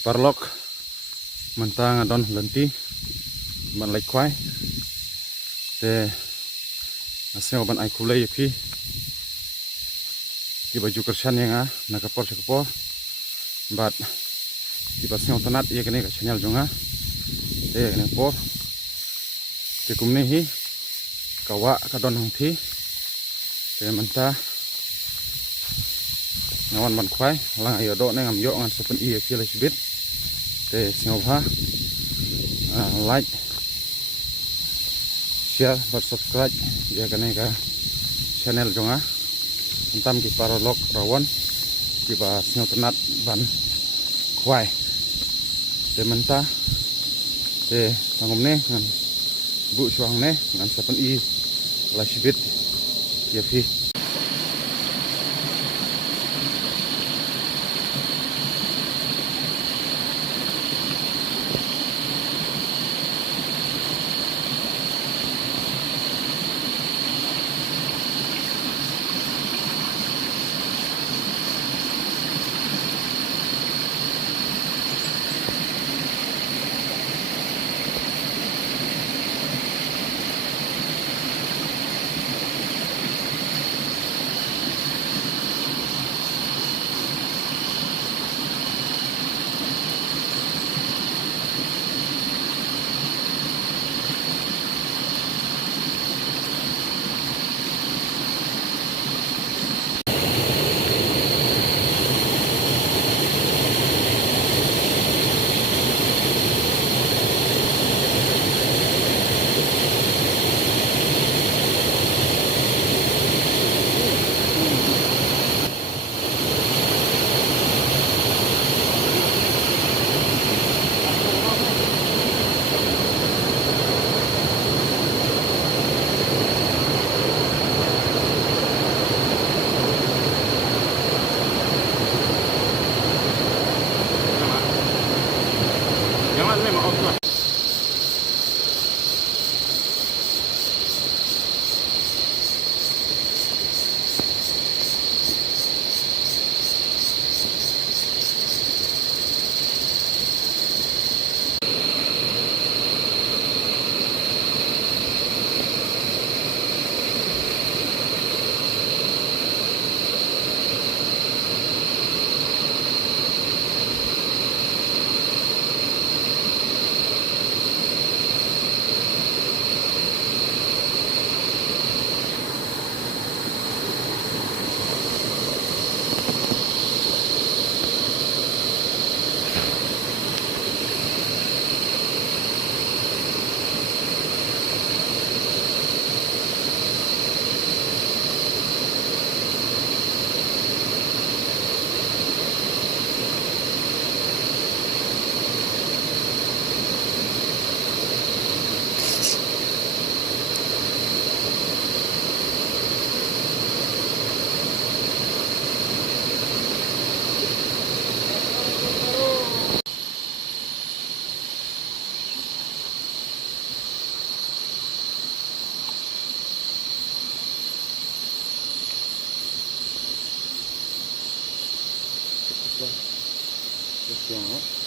parlok mentang adon lenti man lai kwai te asal ban ai kulai phi di baju kersan yang nakapor sekapor bat di pasang tanat ia kene ka channel jonga te kene por te kumne hi kawa kadon hang thi te manta ngawan man kwai lang ayo do ne ngam yo ngan sepen ia phi lai sibit te singobha like share dan subscribe ya kene ka channel jonga entam ki parolok rawan ki ba sing tenat ban kwai te menta te tangom ne ngan bu suang ne ngan sepen i la sibit ya fi Terus yang